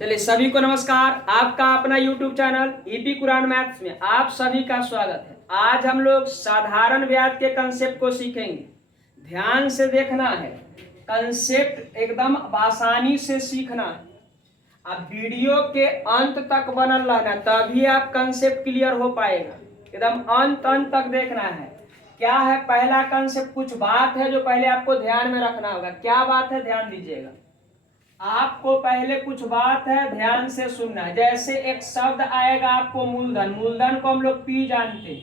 चलिए सभी को नमस्कार। आपका अपना YouTube channel EP Quran maths में आप सभी का स्वागत है। आज हम लोग साधारण ब्याज के कंसेप्ट को सीखेंगे। ध्यान से देखना है, कंसेप्ट एकदम आसानी से सीखना है। अब वीडियो के अंत तक बनल रहना, तभी आप कंसेप्ट क्लियर हो पाएगा। एकदम अंत तक देखना है। क्या है पहला कंसेप्ट? कुछ बात है जो पहले आपको ध्यान में रखना होगा। क्या बात है, ध्यान दीजिएगा। आपको पहले कुछ बात है, ध्यान से सुनना है। जैसे एक शब्द आएगा आपको मूलधन, मूलधन को हम लोग पी जानते हैं।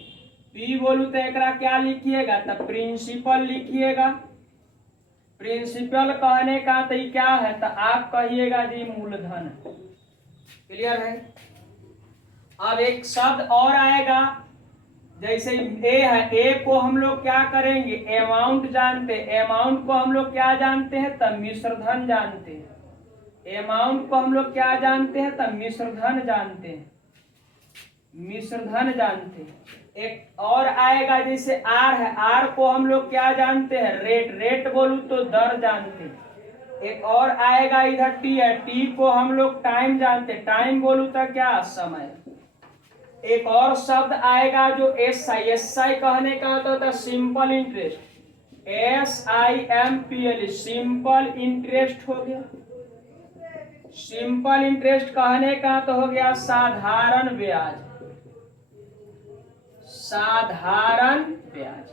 पी बोलू तो एकरा क्या लिखिएगा? तो प्रिंसिपल लिखिएगा। प्रिंसिपल कहने का तो क्या है? तो आप कहिएगा जी मूलधन। क्लियर है? अब एक शब्द और आएगा, जैसे ए है। ए को हम लोग क्या करेंगे? अमाउंट जानते हैं। अमाउंट को हम लोग क्या जानते हैं? तब मिश्रधन जानते हैं। अमाउंट को हम लोग क्या जानते हैं? तब मिश्रधन जानते हैं। मिश्रधन जानते हैं। एक और आएगा, जैसे आर है। आर को हम लोग क्या जानते हैं? रेट। रेट बोलू तो दर जानते हैं। एक और आएगा, इधर टी है। टी को हम लोग टाइम जानते हैं। टाइम बोलू तो क्या? समय। एक और शब्द आएगा जो एस आई। एस आई कहने का होता है simple interest. SIMPL simple interest हो गया। सिंपल इंटरेस्ट कहने का तो हो गया साधारण ब्याज। साधारण ब्याज।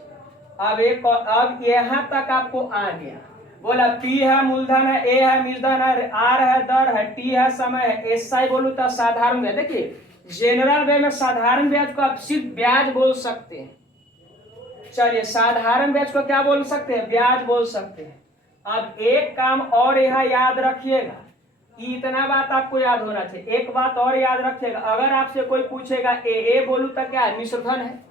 अब यहां तक आपको आ गया। बोला पी है मूलधन है, ए है मिश्रधन है, आर है दर है, टी है समय है, SI बोलू तो साधारण ब्याज। देखिए जनरल वे में साधारण ब्याज को आप सिर्फ ब्याज बोल सकते हैं। चलिए साधारण ब्याज को क्या बोल सकते हैं? ब्याज बोल सकते हैं। अब एक काम और यहाँ याद रखिएगा, इतना बात आपको याद होना चाहिए। एक बात और याद रखिएगा, अगर आपसे कोई पूछेगा ए बोलू तो क्या है? मिश्रधन है।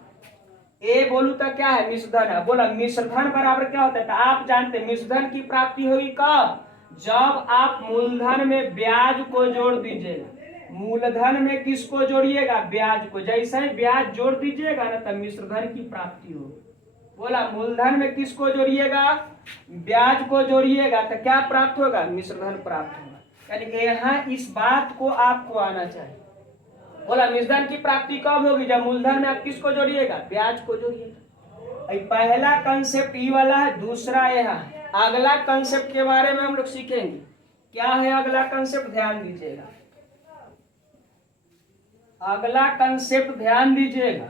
ए बोलू तो क्या है? मिश्रधन है। बोला मिश्रधन बराबर क्या होता है? तो आप जानते हैं मिश्रधन की प्राप्ति होगी कब? जब आप मूलधन में ब्याज को जोड़ दीजिएगा। मूलधन में किसको जोड़िएगा? ब्याज को। जैसे ही ब्याज जोड़ दीजिएगा ना, तब मिश्रधन की प्राप्ति होगी। बोला मूलधन में किसको जोड़िएगा? ब्याज को जोड़िएगा तो क्या प्राप्त होगा? मिश्रधन प्राप्त होगा। यानी कि यहाँ इस बात को आपको आना चाहिए। बोला मिश्रधन की प्राप्ति कब होगी? जब मूलधन में आप किसको जोड़िएगा? ब्याज को जोड़िएगा। पहला कंसेप्ट ई वाला है। दूसरा यहाँ है। अगला कंसेप्ट के बारे में हम लोग सीखेंगे। क्या है अगला कंसेप्ट? ध्यान दीजिएगा। अगला कंसेप्ट ध्यान दीजिएगा।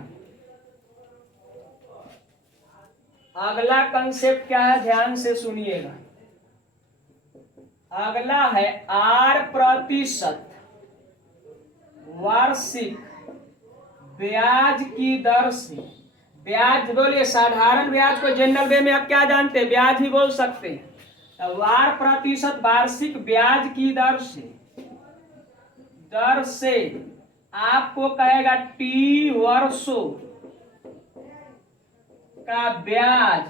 अगला कंसेप्ट क्या है? ध्यान से सुनिएगा। अगला है आर प्रतिशत वार्षिक ब्याज की दर से। ब्याज बोलिए, साधारण ब्याज को जनरल वे में आप क्या जानते हैं? ब्याज ही बोल सकते हैं। आर प्रतिशत वार्षिक ब्याज की दर से आपको कहेगा टी वर्षों का ब्याज।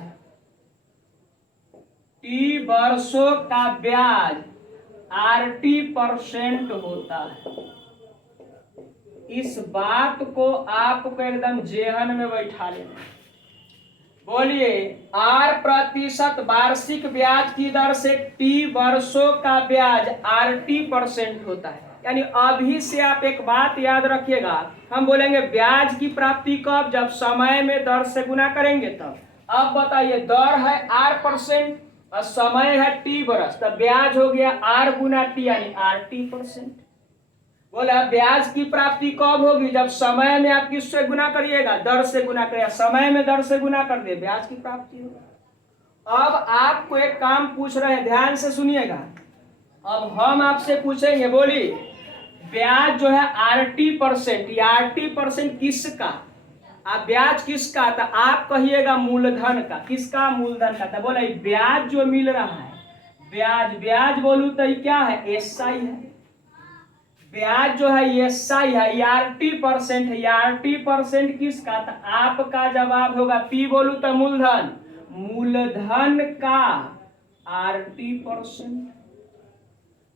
टी वर्षों का ब्याज RT% होता है। इस बात को आपको एकदम जेहन में बैठा लेना। बोलिए आर प्रतिशत वार्षिक ब्याज की दर से टी वर्षों का ब्याज RT% होता है। यानी अभी से आप एक बात याद रखिएगा, हम बोलेंगे ब्याज की प्राप्ति कब? जब समय में दर से गुना करेंगे तब। अब बताइए दर है R% और समय है T वर्ष, तो ब्याज हो गया R गुना T यानी RT%। बोला ब्याज की प्राप्ति कब होगी? जब समय में आप किससे गुना करिएगा? दर से गुना करिएगा। समय में दर से गुना कर दिए, ब्याज की प्राप्ति होगी। अब आपको एक काम पूछ रहे हैं, ध्यान से सुनिएगा। अब हम आपसे पूछेंगे, बोलिए ब्याज जो है RT%, ये RT% किसका? आप ब्याज किसका? तो आप कहिएगा मूलधन का। किसका? मूलधन का। तो बोला ब्याज जो मिल रहा है, ब्याज बोलू तो ये क्या है? SI है। ब्याज जो है ये SI है, ये RT% है। ये RT% किसका? तो आपका जवाब होगा P बोलू तो मूलधन। मूलधन का RT%।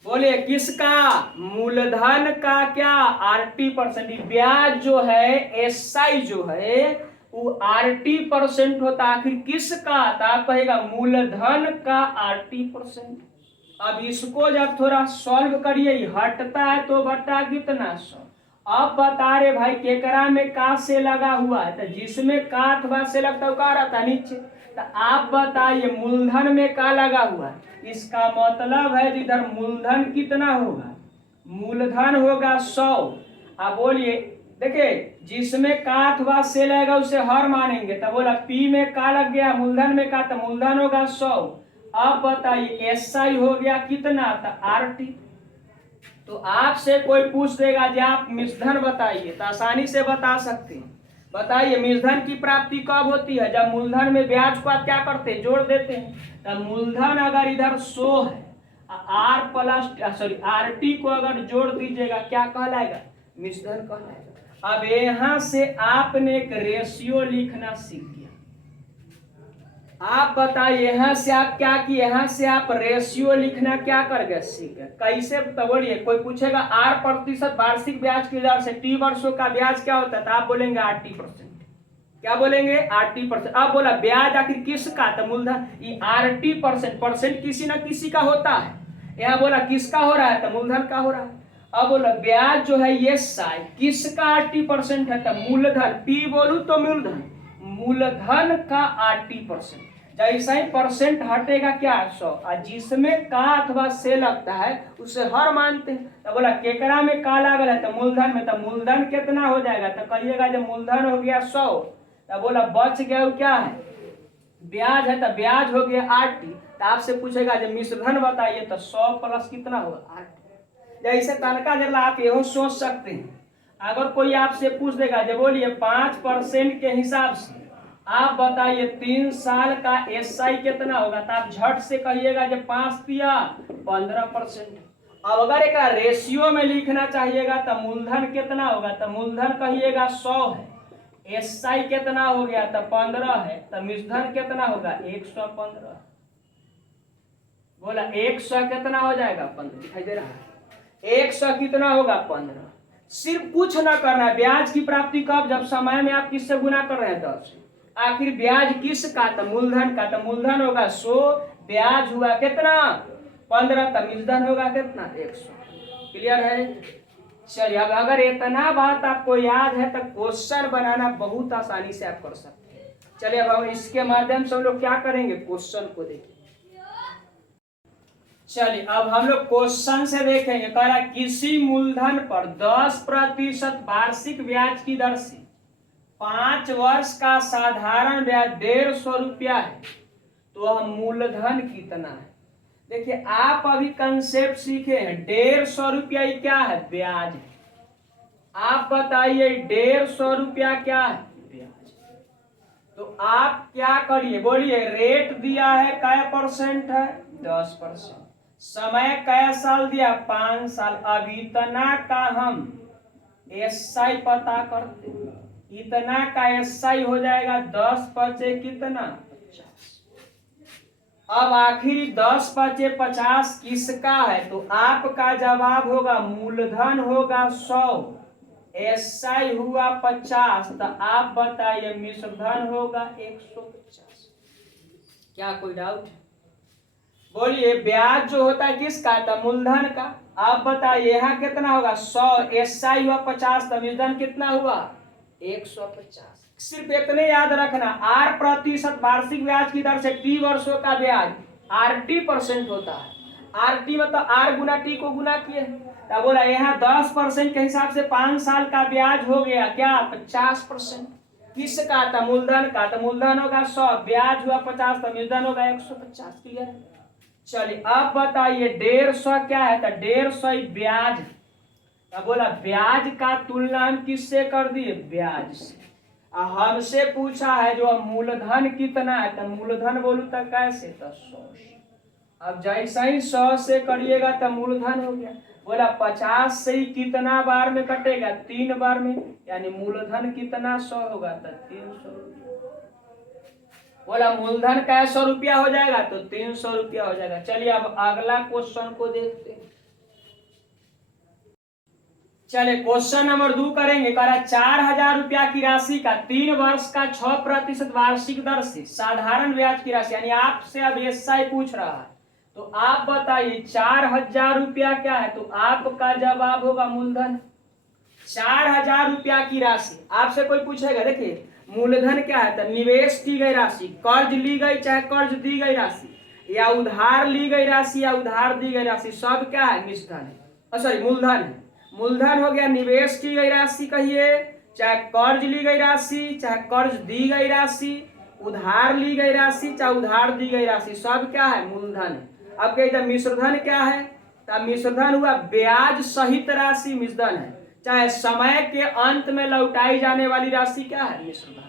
बोले किसका? मूलधन का क्या? RT%। ब्याज जो है SI जो है वो RT% होता है। आखिर किसका? तो आप कहेगा मूलधन का RT%। अब इसको जब थोड़ा सॉल्व करिए, हटता है तो बटा कितना 100। अब बता रहे भाई केकरा में का से लगा हुआ है, तो जिसमें का अथवा से लगता है का रहता है नीचे। तो आप बताइए मूलधन में का लगा हुआ है, इसका मतलब है इधर मूलधन कितना होगा, मूलधन होगा 100। आप बोलिए देखिए जिसमें का अथवा से लगेगा उसे हर मानेंगे, तो बोला पी में का लग गया मूलधन में का, तो मूलधन होगा 100। अब बताइए एसआई हो गया कितना, तो आरटी। तो आपसे कोई पूछ देगा जी आप मिश्रधन बताइए, तो आसानी से बता सकते हैं। बताइए मिश्रधन की प्राप्ति कब होती है, जब मूलधन में ब्याज को आप क्या करते हैं, जोड़ देते हैं। तो मूलधन अगर इधर 100 है, R plus sorry R T को अगर जोड़ दीजिएगा क्या कहलाएगा, मिश्रधन कहलाएगा। अब यहां से आपने एक रेशियो लिखना सीख गया। आप बताइए यहां से आप क्या किए, यहां से आप रेशियो लिखना क्या कर गए, सीख गए। कैसे तो बोलिए, कोई पूछेगा आर प्रतिशत वार्षिक ब्याज की दर से टी वर्षों का ब्याज क्या होता है, तो आप बोलेंगे 80%। क्या बोलेंगे 80%। अब बोला ब्याज आखिर किसका, तो मूलधन, ये 80% परसेंट किसी ना किसी का होता है। यहाँ बोला किसका हो रहा है, तो मूलधन का हो रहा है। अब बोला ब्याज जो है ये साई किसका 80% है, तो मूलधन, पी बोलू तो मूलधन, मूलधन का 80%। जैसा ही परसेंट हटेगा क्या 100, और जिसमें का अथवा से लगता है उसे हर मानते हैं। तो बोला केकरा में का लागल है, तो मूलधन में, तो मूलधन कितना हो जाएगा, तो कहिएगा जब मूलधन हो गया 100, तो बोला बच गया वो क्या है, ब्याज है, तो ब्याज हो गया 80। तो आपसे पूछेगा जब मिश्रधन बताइए, तो 100 प्लस कितना होगा 80। जैसे तनका जरा आप यहो सोच सकते हैं, अगर कोई आपसे पूछ देगा जब बोलिए 5% के हिसाब से आप बताइए 3 साल का एसआई कितना होगा, तो आप झट से कहिएगा जब 5 दिया 15%। अब अगर एक रेशियो में लिखना चाहिएगा तो मूलधन कितना होगा, तो मूलधन कहिएगा 100 है, एसआई कितना हो गया, तो 15 है, तो मिश्रधन कितना होगा 115। बोला 100 कितना हो जाएगा 15, दिखाई दे रहा है 100 कितना होगा 15। सिर्फ कुछ ना करना, ब्याज की प्राप्ति कब, जब समय में आप किससे गुना कर रहे हैं 10। आखिर ब्याज किसका, तो मूलधन का, तो मूलधन होगा 100, ब्याज हुआ कितना 15, तो मिश्रधन होगा कितना 100। क्लियर है। चलिए अब अगर इतना बात आपको याद है तो क्वेश्चन बनाना बहुत आसानी से आप कर सकते हैं। चलिए अब हम इसके माध्यम से हम लोग क्या करेंगे, क्वेश्चन को देखेंगे। चलिए अब हम लोग क्वेश्चन से देखेंगे, कह रहा किसी मूलधन पर 10% वार्षिक ब्याज की दर से 5 वर्ष का साधारण ब्याज 150 रुपया है, तो वह मूलधन कितना है। देखिए आप अभी कंसेप्ट सीखे हैं, 150 रुपया क्या है, ब्याज है। आप बताइए 150 रुपया क्या है, ब्याज। तो आप क्या करिए, बोलिए रेट दिया है कै परसेंट है 10%, समय कै साल दिया 5 साल। अब इतना का हम एसआई पता करते, इतना का एसआई हो जाएगा 10 पचे कितना 50। अब आखिर 10 पचे 50 किसका है, तो आपका जवाब होगा मूलधन होगा 100, एसआई हुआ 50, तो आप बताइए मिश्रधन होगा 150। क्या कोई डाउट, बोलिए ब्याज जो होता है किसका, तो मूलधन का। आप बताइए यहाँ कितना होगा 100, एसआई हुआ 50, तो मिश्रधन कितना हुआ 150। सिर्फ इतने याद रखना, आर प्रतिशत वार्षिक ब्याज की दर से टी वर्षों का ब्याज RT% होता है। RT मतलब आर गुना टी को गुना किए, तो बोला यहाँ 10% के हिसाब से 5 साल का ब्याज हो गया क्या 50%। किसका, तो मूलधन का, तो मूलधन होगा 100, ब्याज हुआ 50, तो मिश्रधन होगा 150। क्लियर। चलिए अब बताइए 150 क्या है, तो 150 ब्याज। तो बोला ब्याज का तुलना हम किससे कर दिए, ब्याज से। हमसे पूछा है जो मूलधन कितना है, तो मूलधन बोलू तो कैसे, तो 100 से। अब जैसा ही 100 से करिएगा तो मूलधन हो गया। बोला 50 से ही कितना बार में कटेगा, 3 बार में, यानी मूलधन कितना 100 होगा, तो 300 रुपया। बोला मूलधन का 100 रुपया हो जाएगा, तो 300 रुपया हो जाएगा। चलिए अब अगला क्वेश्चन को देखते हैं। चलिए क्वेश्चन नंबर 2 करेंगे। कह रहा 4000 रुपया की राशि का 3 वर्ष का 6% वार्षिक दर से साधारण ब्याज की राशि, यानी आपसे अब एसआई पूछ रहा है, तो आप बताइए 4000 रुपया क्या है, तो आपका जवाब होगा मूलधन। 4000 रुपया की राशि आपसे कोई पूछेगा, देखिए मूलधन क्या है, तो निवेश की गई राशि, कर्ज ली गई चाहे कर्ज दी गई राशि, या उधार ली गई राशि या उधार दी गई राशि, सब क्या है, मिश्रधन है, सॉरी मूलधन है। मूलधन हो गया निवेश की गई राशि कहिए, चाहे कर्ज ली गई राशि चाहे कर्ज दी गई राशि, उधार ली गई राशि चाहे उधार दी गई राशि, सब क्या है, मूलधन है। अब कहिए मिश्रधन क्या है, तो मिश्रधन हुआ ब्याज सहित राशि मिश्रधन है, चाहे समय के अंत में लौटाई जाने वाली राशि क्या है, मिश्रधन।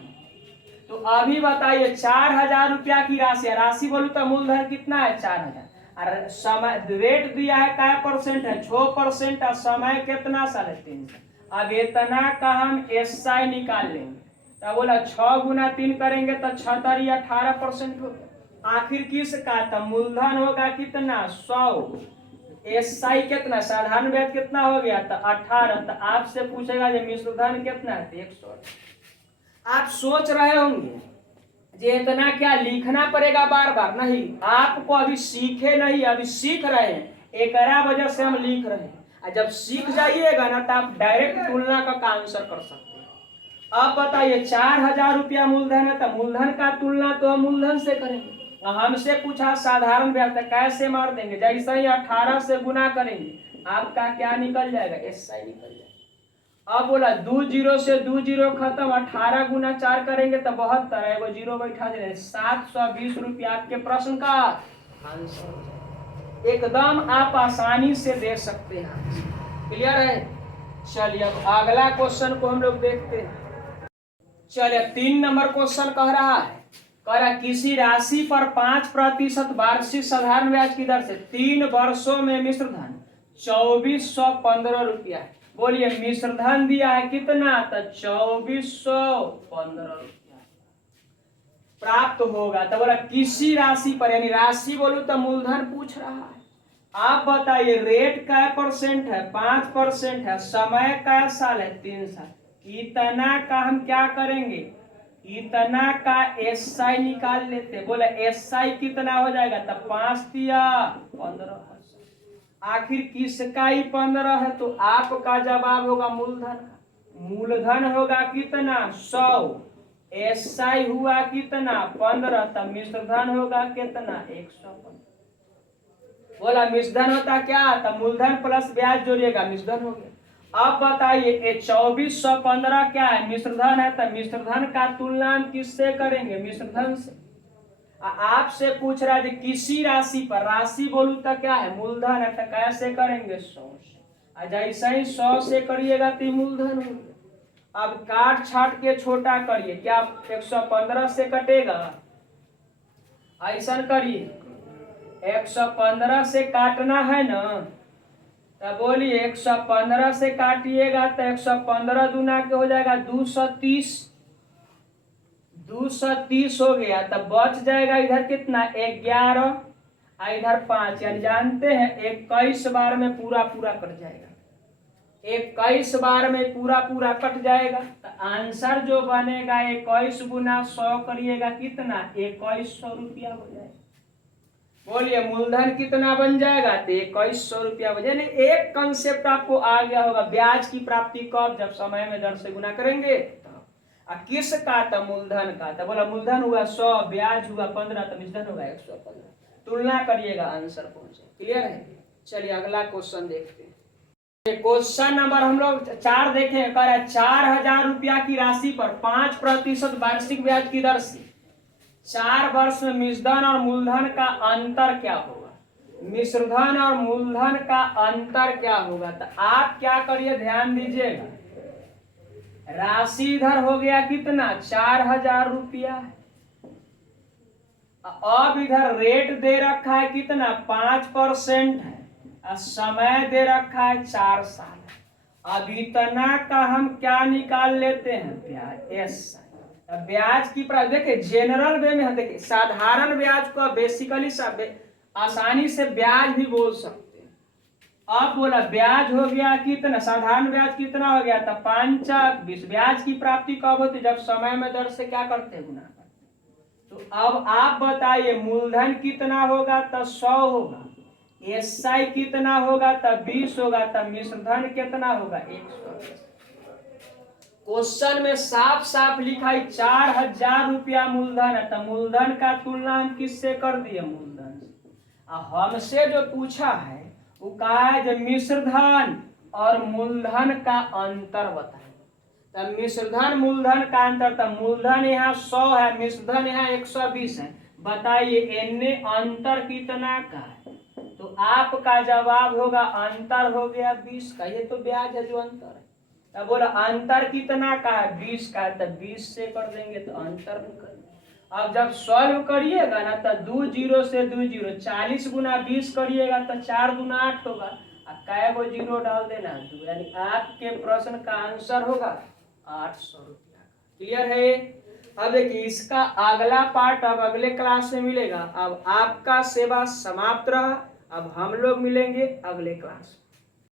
तो अभी बताइए 4000 रुपया की राशि, राशि बोलूं तो मूलधन कितना है, 4000, और समय रेट दिया है क्या परसेंट है, 6%, और समय कितना, 3.5। अब इतना का हम एसआई निकाल लेंगे, तो बोला 6 गुना 3 करेंगे तो 76 या 18% हो गया। आखिर किस का, तो मूलधन होगा कितना, 100, एसआई कितना, साधारण ब्याज कितना हो गया, तो 18। तो आपसे पूछेगा जो मिश्रधन कितना है, 100। आप सोच रहे होंगे जे इतना क्या लिखना पड़ेगा बार बार, नहीं, आपको अभी सीखे नहीं, अभी सीख रहे हैं, एक वजह से हम लिख रहे हैं। और जब सीख जाइएगा ना तो आप डायरेक्ट तुलना का आंसर कर सकते हैं। अब बताइए 4000 रुपया मूलधन है, तो मूलधन का तुलना तो हम मूलधन से करेंगे। हमसे पूछा साधारण ब्याज, तो कैसे मार देंगे, जैसे ही 18 से गुना करेंगे आपका क्या निकल जाएगा, एसआई निकल जाएगा। अब बोला 2 जीरो से 2 जीरो खत्म, 18 गुना 4 करेंगे तो 72, एगो जीरो बैठा दे, 720 रुपया आपके प्रश्न का आंसर। एकदम आप आसानी से दे सकते हैं, क्लियर है। चलिए अब अगला क्वेश्चन को हम लोग देखते हैं। चलिए 3 नंबर क्वेश्चन कह रहा है, किसी राशि पर 5% वार्षिक साधारण ब्याज की दर से 3 वर्षों में मिश्रधन 2415 रुपया है। बोलिए मिश्रधन दिया है कितना, तो 2415 रुपया प्राप्त होगा। तो बोला किसी राशि पर, यानी राशि बोलूं तो मूलधन पूछ रहा है। आप बताइए रेट का परसेंट है, 5% है, समय का साल है, 3 साल, इतना का हम क्या करेंगे, इतना का एसआई निकाल लेते। बोले एसआई कितना हो जाएगा, तो 5 या 15%। आखिर किसका ही 15 है, तो आपका जवाब होगा मूलधन का। मूलधन होगा कितना, 100, एसआई हुआ कितना, 15, तो मिश्रधन होगा कितना, 115। बोला मिश्रधन होता क्या, तो मूलधन प्लस ब्याज जोड़िएगा, मिश्रधन हो गया। अब बताइए 2415 क्या है, मिश्रधन है, तो मिश्रधन का तुलना हम किससे करेंगे, मिश्रधन से। आपसे पूछ रहा है किसी राशि पर, राशि बोलू तो क्या है, मूलधन है, तो कैसे करेंगे, 100 से। जैसे ही 100 से करिएगा तो मूलधन हो गया। अब काट छाट के छोटा करिए, क्या 115 से कटेगा, ऐसा करिए 115 से काटना है ना, तो बोलिए 115 से काटिएगा तो 115 दूना के हो जाएगा 230, 230 हो गया, तब बच जाएगा इधर कितना, 11, इधर 5, यानी जानते हैं 21 बार में पूरा पूरा कट जाएगा, 21 बार में पूरा पूरा कट जाएगा। तो आंसर जो बनेगा 21 गुना 100 करिएगा कितना, 2100 रुपया हो जाएगा। बोलिए मूलधन कितना बन जाएगा, तो 2100 रुपया बन जाएगा। एक कंसेप्ट आपको आ गया होगा, ब्याज की प्राप्ति कब, जब समय में दर से गुना करेंगे। किस का, तो मूलधन का। तो बोला मूलधन हुआ 100, ब्याज हुआ 15, तो मिश्रधन होगा 115। तुलना करिएगा, आंसर पहुंचे। क्लियर है। चलिए अगला क्वेश्चन देखते हैं। क्वेश्चन नंबर हम लोग 4 देखें। 4000 रुपया की राशि पर 5% वार्षिक ब्याज की दर से 4 वर्ष में मिश्रधन और मूलधन का अंतर क्या होगा। मिश्रधन और मूलधन का अंतर क्या होगा, तो आप क्या करिए, ध्यान दीजिएगा। राशि इधर हो गया कितना, 4000 रुपया। अब इधर रेट दे रखा है कितना, 5% है, और समय दे रखा है 4 साल। अब इतना का हम क्या निकाल लेते हैं, ब्याज, एस। ब्याज की देखिए जनरल वे में हम देखिए साधारण ब्याज को बेसिकली आसानी से ब्याज भी बोल सकते हैं। अब बोला ब्याज हो गया कितना, साधारण ब्याज कितना हो गया था, 5 20। ब्याज की प्राप्ति कब होती, जब समय में दर से क्या करते हैं, गुना करते। तो तो अब आप बताइए मूलधन कितना होगा तो 100 होगा, एसआई कितना होगा तब 20 होगा, तब मिश्रधन कितना होगा 120। क्वेश्चन में साफ साफ लिखा है 4000 रुपया मूलधन है, तो मूलधन का तुलना हम किससे कर दिए, मूलधन से। हमसे जो पूछा है वो कहा है जो मिश्रधन और मूलधन का अंतर बताए। तब मिश्रधन मूलधन का अंतर, तब मूलधन यहाँ 100 है, मिश्रधन यहाँ 120 है। बताइए इनमें अंतर कितना का है, तो आपका जवाब होगा अंतर हो गया 20 का। ये तो ब्याज है जो अंतर है। तब बोला अंतर कितना का है, 20 का है, तब 20 से कर देंगे तो अंतर निकल। अब जब सॉल्व करिएगा ना तो 2 जीरो से 2 जीरो, 40 गुना 20 करिएगा तो 4 गुना 8 होगा, कै गो जीरो डाल देना 2, यानी आपके प्रश्न का आंसर होगा 800 रुपया। क्लियर है। अब देखिए इसका अगला पार्ट अब अगले क्लास में मिलेगा। अब आपका सेवा समाप्त रहा, अब हम लोग मिलेंगे अगले क्लास में।